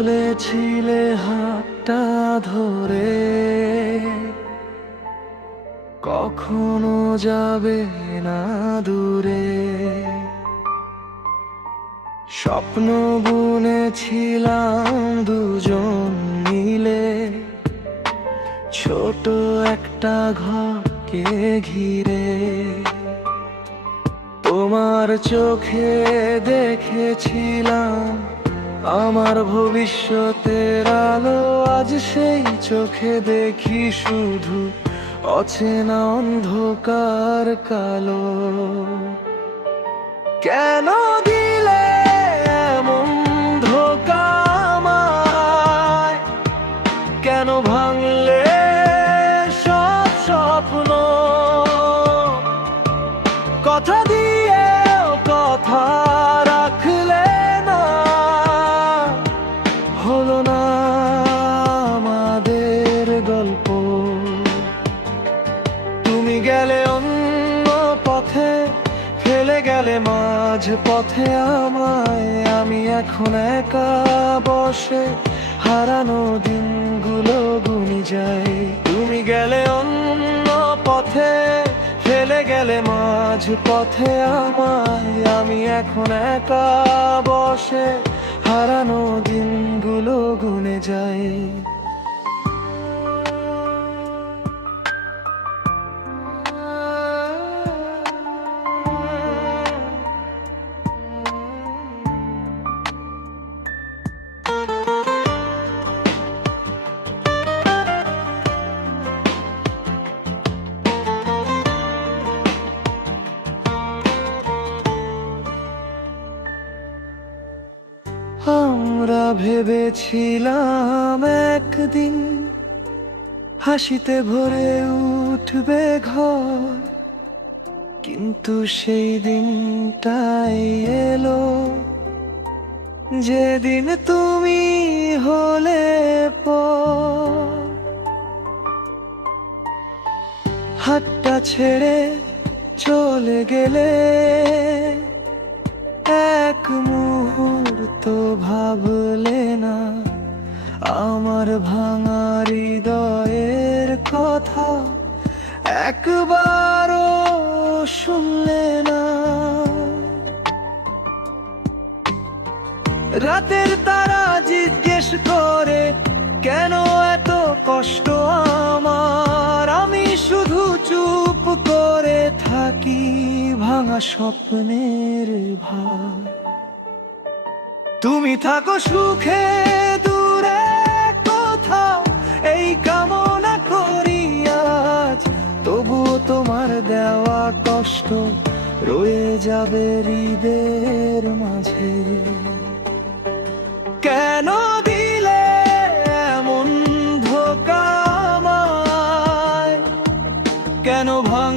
বলেছিলে হাতটা ধরে কখনো যাবে না দূরে, স্বপ্ন বুনেছিলাম দুজন মিলে ছোট একটা ঘরকে ঘিরে। তোমার চোখে দেখেছিলাম আমার ভবিষ্যতের আলো, আজ সেই চোখে দেখি শুধু অচেনা অন্ধকার কালো। কেন দিলে এমন ধোঁকা আমায়, কেন ভাঙলে সব স্বপ্ন, কথা দিয়েও কথা রাখলে না, হলো না আমাদের গল্প। তুমি গেলে অন্য পথে, ফেলে গেলে মাঝ পথে আমায়, আমি এখন একা বসে হারানো দিনগুলো গুনি যাই। তুমি গেলে অন্য পথে, ফেলে গেলে মাঝ পথে আমায়, আমি এখন একা বসে হারানো দিনগুলো গুনে যাই। আমরা ভেবেছিলাম একদিন হাসিতে ভরে উঠবে ঘর, কিন্তু সেই দিনটাই এলো যেদিন তুমি হলে পর। হাতটা ছেড়ে চলে গেলে এক মুহূর্ত ভাবলে না আমার ভাঙা হৃদয়ের কথা, একবারও শুনলে না। রাতের তারা জিজ্ঞেস করে কেন এত কষ্ট আমার, আমি শুধু চুপ করে থাকি ভাঙা স্বপ্নের ভার। তুমি থাকো সুখে দূরে কোথাও, এই কামনা করি আজ, তবুও তোমার দেওয়া কষ্ট রয়ে যাবে হৃদয়ের মাঝে। কেন দিলে এমন ধোঁকা আমায়, কেন ভাঙ